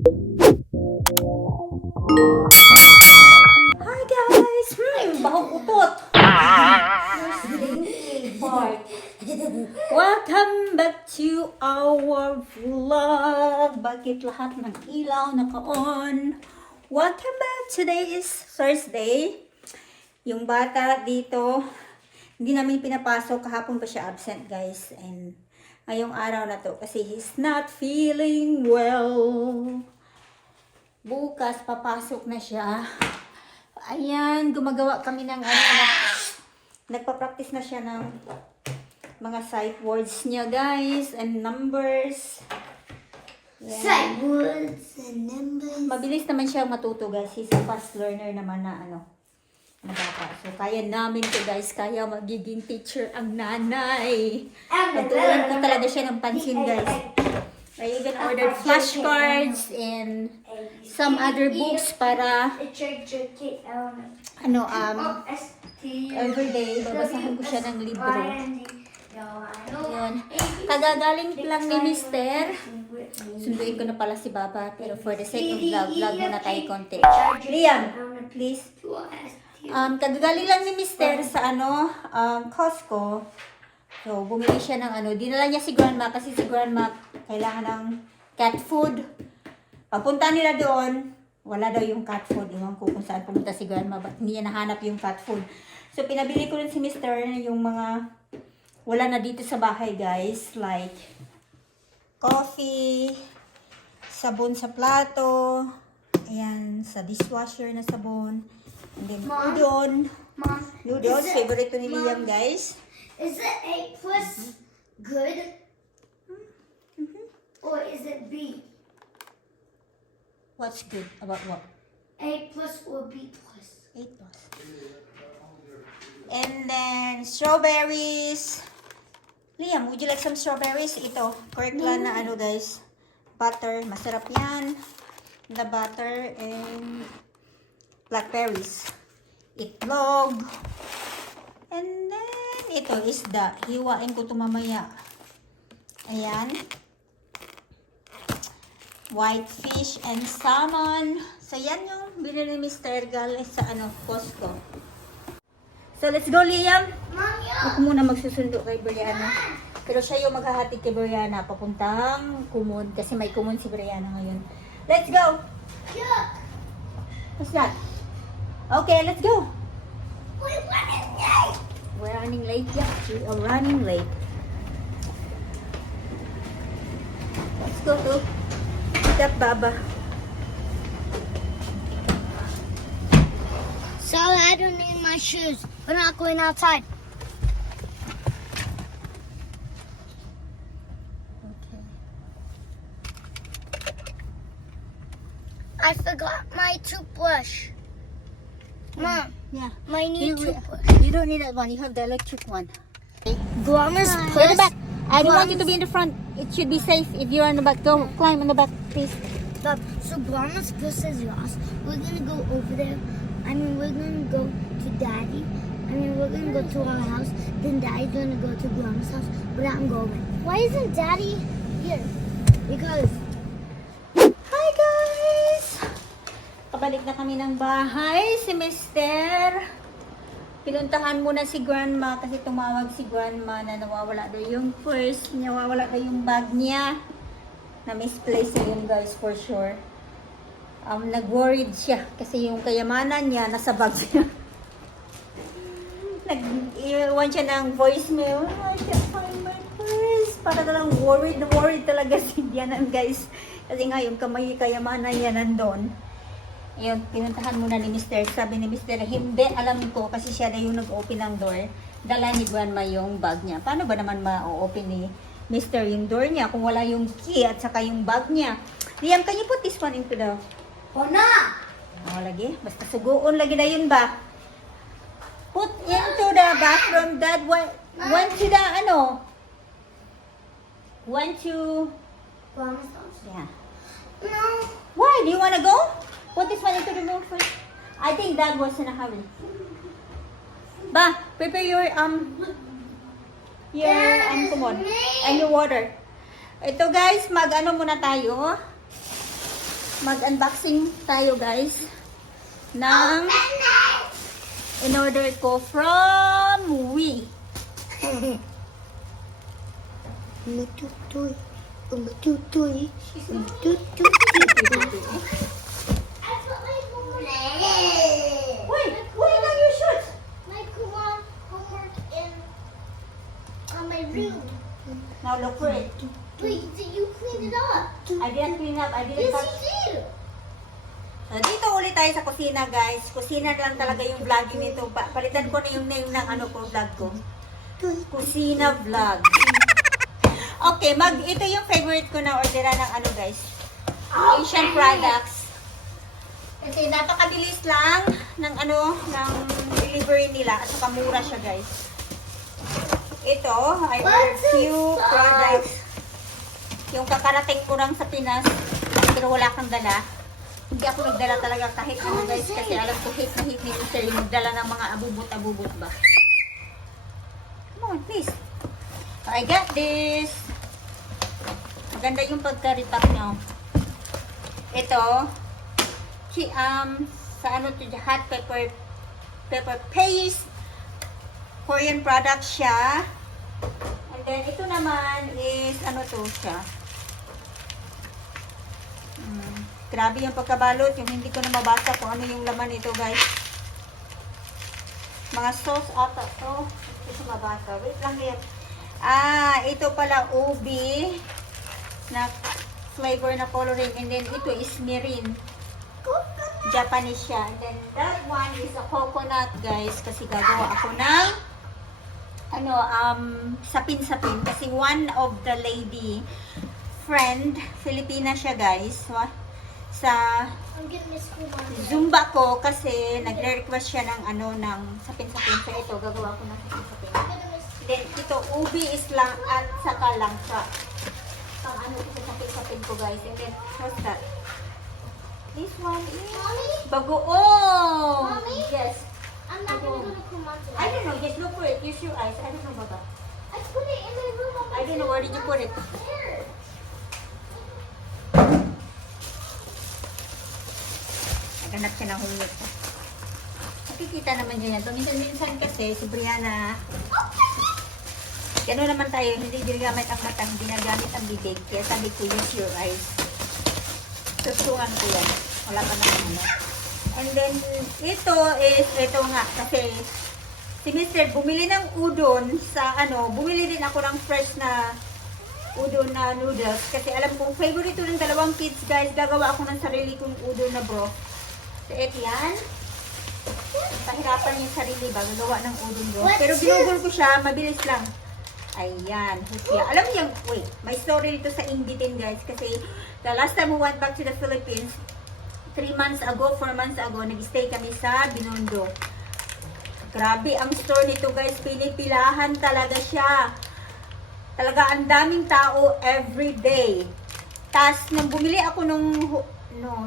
Hi guys! Bahong upot! Welcome back to our vlog! Bakit lahat ng ilaw naka-on? Welcome back! Today is Thursday. Yung bata dito, hindi namin pinapasok. Kahapon pa siya absent, guys. And ngayong araw na to, kasi he's not feeling well. Bukas, papasok na siya. Ayan, gumagawa kami ng nagpa-practice na siya ng mga sight words niya, guys, and numbers. Ayan. Sight words and numbers. Mabilis naman siya matuto, guys. He's a fast learner naman na na bata. So, kaya namin to, guys. Kaya magiging teacher ang nanay. Pagtulan ko talaga siya ng pansin, guys. I even ordered flashcards and some other books para everyday babasahan ko siya ng libro. Yun. Kagagaling lang ni Mister. Sunduin ko na pala si Baba, pero for the sake of vlog muna tayo konti. Liam, please. Kagagaling lang ni Mister sa Costco. So, bumili siya ng dinala niya si Grandma kasi si Grandma kailangan ng cat food. Pagpunta nila doon, wala daw yung cat food. Iwan ko kung saan pumunta si Grandma, but hindi niya nahanap yung cat food. So, pinabili ko rin si Mr. yung mga wala na dito sa bahay, guys. Like, coffee, sabon sa plato, ayan, sa dishwasher na sabon. And then, udon. Noodles, favorite to ni Liam, guys. Is it A plus good? Or is it B? What's good about what? A plus or B plus? 8+. And then, strawberries. Liam, would you like some strawberries? Ito, correct lang na guys. Butter, masarap yan. The butter and blackberries. Itlog. And then, ito, isda. Hiwain ko ito mamaya. Ayan. White fish and salmon. So, yan yung binili ni Mr. galing sa Costco. So, let's go, Liam. Ako muna magsusundo kay Brianna. Pero siya yung maghahatid kay Brianna papuntang Kumon. Kasi may Kumon si Brianna ngayon. Let's go! Yuck! What's that? Okay, let's go! Wait, what is that? We're running late. Yeah, we are running late. Let's go to pick up Baba. Sorry, I don't need my shoes. We're not going outside. Okay. I forgot my toothbrush. Mom, Yeah. my new You, toothbrush. you don't need that one. You have the electric one. Grandma's Go to the back. I don't want you Grandma's- to be in the front. It should be safe if you're on the back. Go climb on the back, please. So Grandma's bus is lost. We're gonna go over there. We're gonna go to Daddy. We're gonna go to our house. Then Daddy's gonna go to Grandma's house. But I'm going. Why isn't Daddy here? Because Hi guys! Kabalik na kami ng bahay. Si Mister. Pinuntahan muna si Grandma kasi tumawag si Grandma na nawawala daw yung purse niya, nawawala daw yung bag niya. Na-misplace yun, guys, for sure. Nag-worried siya kasi yung kayamanan niya nasa bag niya. Nag-iwan siya ng voicemail. I can't find my purse. Para talang worried na worried talaga si Diana, guys. Kasi nga yung kayamanan niya nandun. Ayun, pinuntahan muna ni Mr. Sabi ni Mr. hindi, alam ko kasi siya na yung nag-open ng door. Dala ni Grandma yung bag niya. Paano ba naman ma-open ni Mr. yung door niya kung wala yung key at saka yung bag niya? Liam, can you put this one into the... na. lagi. Basta suguon lagi na yun ba? Put into the bathroom. Dad went to the went to... Grandma's house. Yeah. No. Why? Do you wanna go? Put this one into the room first. I think Dad was in a hurry. Ba, prepare your kumon. And your water. Ito guys, mag-ano muna tayo. mag-unboxing tayo guys ng in-order ko from Wii. Matutoy. Matutoy. Matutoy. Wait, wait on your shoes. My Kumon homework in my room. Now look for it. Wait, did you clean it up? I didn't clean up. I didn't Yes, touch. you did. So, dito ulit tayo sa kusina guys. Kusina lang talaga yung vlogging nito. Palitan ko na yung name ng ano ko, vlog ko. Kusina vlog. Okay, ito yung favorite ko na orderan ng ano guys. Asian products. Kasi napakabilis lang ng ano, ng delivery nila at saka mura siya guys. Ito, I ordered few products. Yung kakarating ko lang sa Pinas, pero wala kang dala. Hindi ako nagdala talaga kahit ano guys, kasi alam ko hate na hate ni Mr. yung nagdala ng mga abubot-abubot ba. Come on, please. So, I got this. Maganda yung pagka-repack nyo. Ito, sa ano to, hot pepper paste. Korean product siya. And then, ito naman is, ano to siya. Grabe yung pagkabalot. Yung hindi ko na mabasa kung ano yung laman nito, guys. Mga sauce ata to. Hindi ko mabasa. Wait lang yan. Ito pala ubi na flavor na coloring. And then, ito is mirin. Japanese siya. And then, that one is a coconut, guys. Kasi gagawa ako ng sapin-sapin. Kasi one of the lady friend, Filipina siya guys, sa I'm gonna miss Kumon. Zumba ko kasi nagre-request siya ng ng sapin-sapin. So ito, gagawa ko ng sapin-sapin. I'm gonna miss. Then ito, ubi is lang at saka langka. Pang ano ito sa sapin-sapin ko guys. And then, what's that? This one is Mommy? bagoong! Mommy? Yes. I'm not gonna go to Kumon today. I don't know, just look for it. Use your eyes. I don't know, Baba. I put it in my room on my I don't know, where did you put it? Here. Naghanap siya ng humit. Nakikita naman niya yan. Minsan-minsan kasi, si Brianna, gano'n naman tayo, hindi ginagamit ang mata, hindi ginagamit ang bibig. Kaya sabi ko, use your eyes. Tutuan ko yan. Wala pa naman ano. And then, ito nga, kasi si Mr. bumili ng udon sa bumili din ako ng fresh na udon na noodles. Kasi alam kong favorite ng dalawang kids, guys. Gagawa ako ng sarili kong udon na bro. So, ito yan. Pahirapan yung sarili ba, gagawa ng udon bro. Pero ginugol ko siya, mabilis lang. Ayan, husya. Alam niyo, wait, may story dito sa Ingitin, guys. Kasi the last time we went back to the Philippines, 4 months ago, nag-stay kami sa Binondo. Grabe ang store nito guys, pinipilahan talaga siya. Talaga ang daming tao every day. Tapos nung bumili ako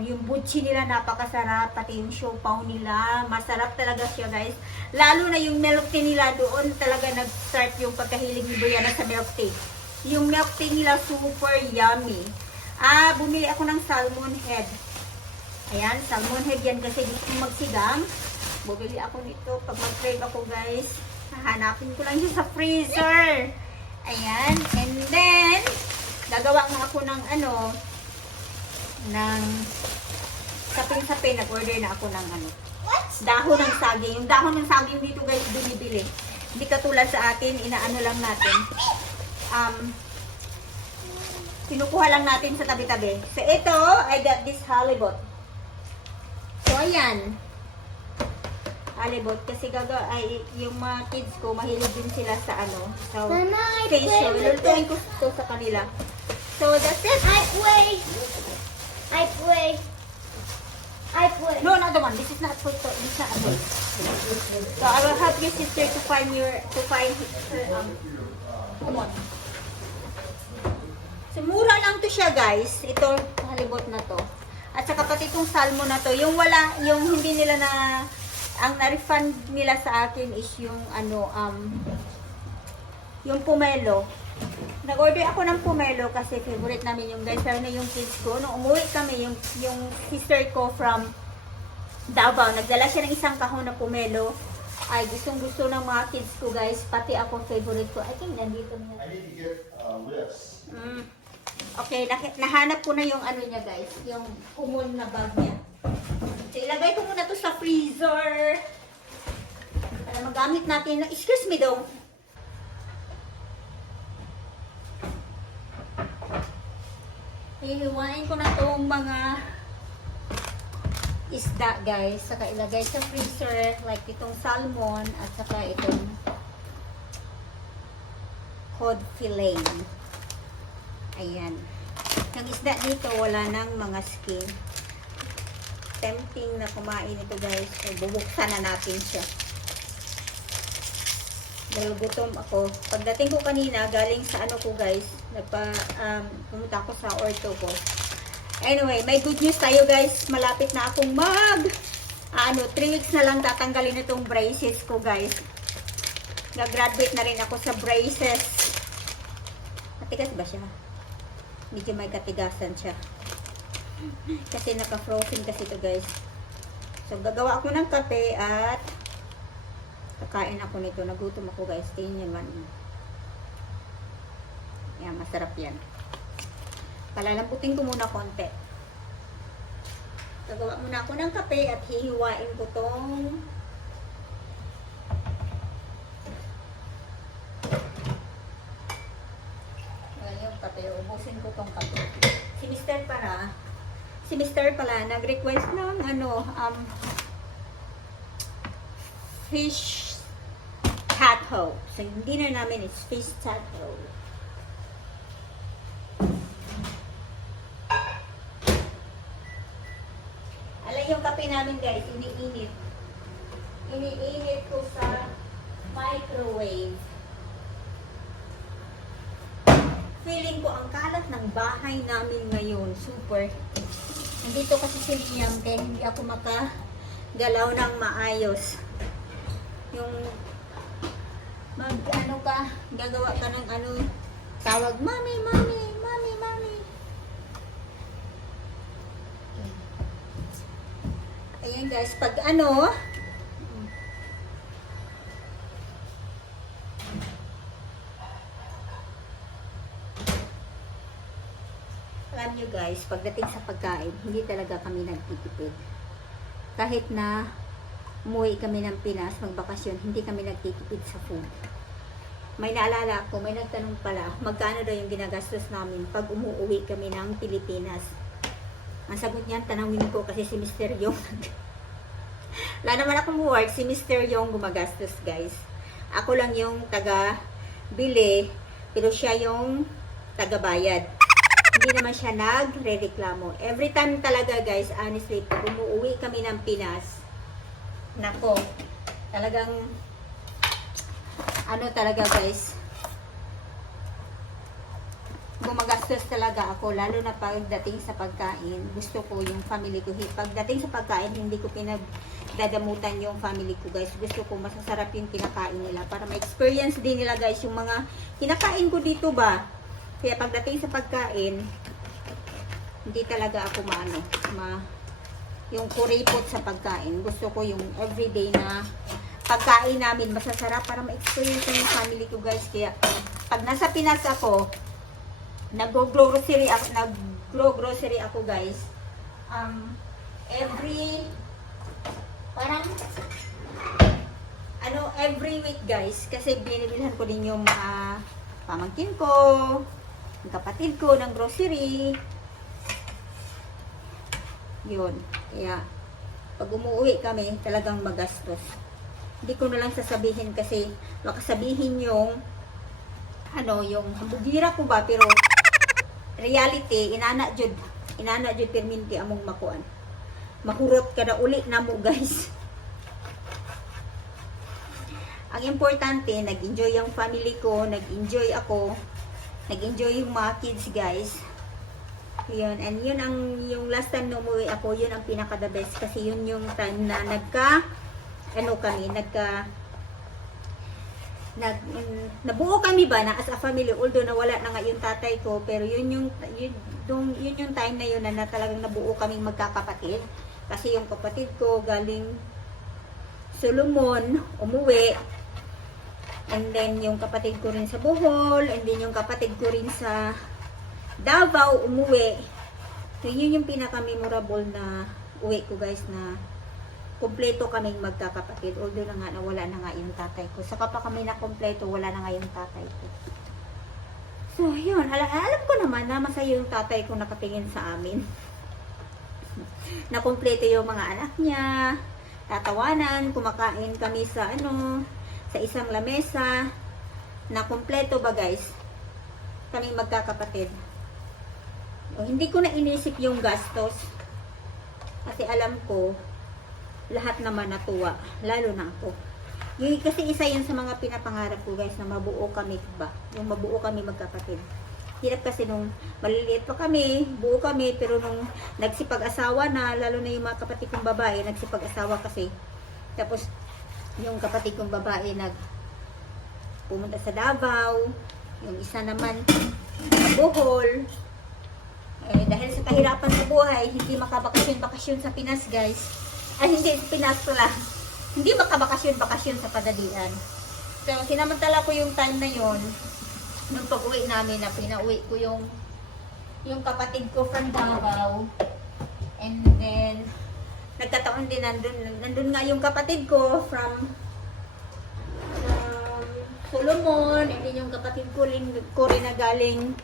yung butchi nila napakasarap, pati yung siopaw nila, masarap talaga siya guys. Lalo na yung milk tea nila, doon talaga nag-start yung pagkahilig ni Brianna sa milk tea. Yung milk tea nila super yummy. Bumili ako ng salmon head. Ayan, salmon head yan kasi gusto kong magsigang. Bumili ako nito. Pag mag-crave ako guys, hahanapin ko lang siya sa freezer. Ayan, and then, gagawa nga ako ng ng sapin-sapin. Nag-order na ako ng dahon ng saging. Yung dahon ng saging dito guys, binibili. Hindi katulad sa atin, inaano lang natin. Kinukuha lang natin sa tabi-tabi. So, ito, I got this halibut. So, ayan. Halibut. Kasi yung mga kids ko, mahilig din sila sa So, Mama, I okay, so, play with lulutuin ko ito sa kanila. So, that's it. I play. No, not the one. This is not for this is not a boy. So, I will help your sister to find her, come on. So, mura lang to siya, guys. Ito, halibut na to. At saka pati itong salmon na to. Yung hindi nila ang na-refund nila sa akin is yung yung pomelo. Nag-order ako ng pomelo kasi favorite namin yung guys. Lalo na yung kids ko. Nung umuwi kami, yung sister ko from Davao, nagdala siya ng isang kahon na pomelo. Ay, gustong-gusto ng mga kids ko guys. Pati ako favorite ko. I think nandito na. I need to get lists. Okay, nahanap ko na yung ano niya guys. Yung kumul na bag niya. So, ilagay ko muna to sa freezer. Para magamit natin. Excuse me daw. Hihiwain ko na tong mga isda guys. Saka ilagay sa freezer. Like itong salmon at saka itong cod fillet. Ayan. Yung isda dito wala nang mga skin. Tempting na kumain ito guys. So, bubuksan na natin siya. Dahil gutom ako. Pagdating ko kanina, galing sa ano ko guys, pumunta ako sa ortho ko. Anyway, may good news tayo guys. Malapit na akong 3 weeks na lang tatanggalin itong braces ko guys. Nag-graduate na rin ako sa braces. Matigas ba siya? Medyo may katigasan siya. Kasi naka-frozen kasi ito guys. So, gagawa ako ng kape at kakain ako nito. Nagutom ako guys. Tingnan naman. Yan, masarap yan. Palalamputin ko muna konti. Gagawa muna ako ng kape at hihiwain ko tong yung kape. Ubusin ko tong kape. Si Mr. pala nag-request ng fish taco. So, yung dinner namin is fish taco. Alam yung kape namin guys, iniinit. Iniinit ko sa microwave. Feeling ko ang kalat ng bahay namin ngayon. Super. Nandito kasi si Liam kaya hindi ako makagalaw ng maayos. Yung gagawa ka ng tawag, mami, mami, mami, mami. Ayan guys, pag alam nyo guys, pagdating sa pagkain, hindi talaga kami nagtitipid. Kahit na umuwi kami ng Pinas, magbakasyon, hindi kami nagtitipid sa food. May naalala ako, may nagtanong pala, magkano daw yung ginagastos namin pag umuwi kami ng Pilipinas. Ang sagot niyan, tanawin ko kasi si Mr. Yong. Wala naman akong work, si Mr. Yong gumagastos guys. Ako lang yung taga-bili, pero siya yung taga-bayad. Hindi naman siya nagre-reklamo. Every time talaga guys, honestly, pag umuwi kami ng Pinas, nako, talagang talaga guys, gumagastos talaga ako, lalo na pagdating sa pagkain. Gusto ko yung family ko. Pagdating sa pagkain, hindi ko pinagdadamutan yung family ko guys. Gusto ko masasarap yung kinakain nila para ma-experience din nila guys yung mga kinakain ko dito ba. Kaya pagdating sa pagkain, hindi talaga ako yung kuripot sa pagkain. Gusto ko yung everyday na pagkain namin masasarap para ma-experience yung family ko guys. Kaya pag nasa Pinas ako, nag-grocery ako guys. Every week guys, kasi binibilhan ko din yung mga pamangkin ko, yung kapatid ko ng grocery. Yun. Kaya, pag umuwi kami, talagang magastos. Hindi ko na lang sasabihin kasi baka sabihin yung yung bugira ko ba, pero reality, inana jud perminti among makuan. Mahurot ka na uli na mo guys. Ang importante, nag-enjoy yung family ko, nag-enjoy ako, nag-enjoy yung mga kids guys. Yun, and yun yung last time na umuwi ako, yun ang pinaka the best kasi yun yung time na nabuo kami ba na as a family, although nawala na nga yung tatay ko, pero yun yung time na yun na talagang nabuo kaming magkakapatid. Kasi yung kapatid ko galing Solomon, umuwi. And then yung kapatid ko rin sa Bohol, and then yung kapatid ko rin sa Davao, umuwi. So yun yung pinaka-memorable na uwi ko guys, na kumpleto kaming magkakapatid. Although na nga, nawala na nga yung tatay ko. Saka pa kami na kumpleto, wala na nga yung tatay ko. So, yun. Alam ko naman na masaya yung tatay ko nakatingin sa amin. Na kumpleto yung mga anak niya. Tatawanan, kumakain kami sa sa isang lamesa. Na kumpleto ba guys? Kaming magkakapatid. O, hindi ko na inisip yung gastos. Kasi alam ko, lahat naman natuwa, lalo na ako. Yung, kasi isa yun sa mga pinapangarap ko guys, na mabuo kami ba? Yung mabuo kami magkapatid. Hirap kasi nung maliliit pa kami, buo kami, pero nung nagsipag-asawa na, lalo na yung mga kapatid kong babae, nagsipag-asawa kasi. Tapos, yung kapatid kong babae pumunta sa Davao, yung isa naman sa Bohol. Dahil sa kahirapan sa buhay, hindi makabakasyon-bakasyon sa Pinas guys. Ay, hindi, Pinas pala. Hindi makabakasyon-bakasyon sa Padadian. So, sinamantala ko yung time na yon nung pag-uwi namin, na pinauwi ko yung kapatid ko from Davao. And then, nagkataon din nandun nga yung kapatid ko from Solomon. And then yung kapatid ko rin na galing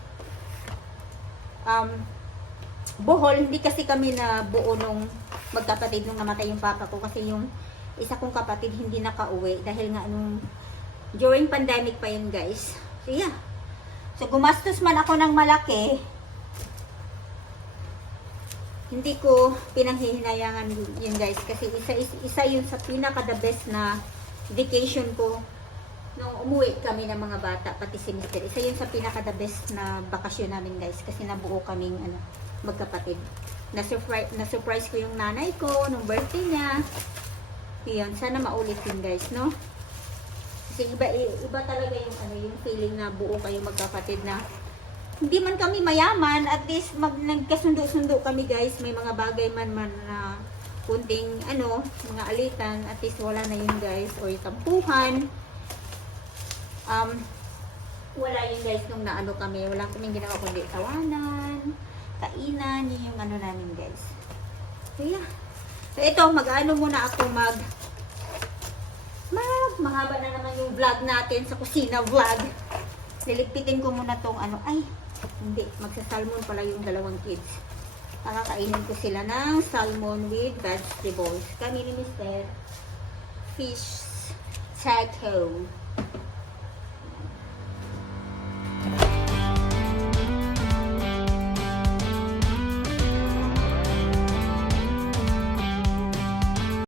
Bohol. Hindi kasi kami na buo nung magkapatid nung namatay yung papa ko, kasi yung isa kong kapatid hindi nakauwi dahil nga during pandemic pa yun guys. So yeah, so gumastos man ako ng malaki, hindi ko pinanghihinayangan yun guys, kasi isa yun sa pinaka the best na vacation ko nung umuwi kami ng mga bata, pati si Mr. Isa yun sa pinaka the best na bakasyon namin guys, kasi nabuo kaming magkapatid. Na-surprise ko yung nanay ko nung birthday niya. Yun, sana maulit yun guys, no? Kasi iba talaga yung feeling na buo kayo magkapatid, na hindi man kami mayaman, at least nagkasundo-sundo kami guys. May mga bagay man na kunting mga alitan, at least wala na yun guys, or yung tampuhan. Wala yun guys nung kami, wala kaming ginawa kundi tawanan, kainan, yun yung namin guys. So yeah. So ito, muna ako mahaba na naman yung vlog natin sa kusina vlog. Liligpitin ko muna tong ay, hindi, magsasalmon pala yung dalawang kids. Nakakainin ko sila ng salmon with vegetables. Kami ni Mr. Fish taco.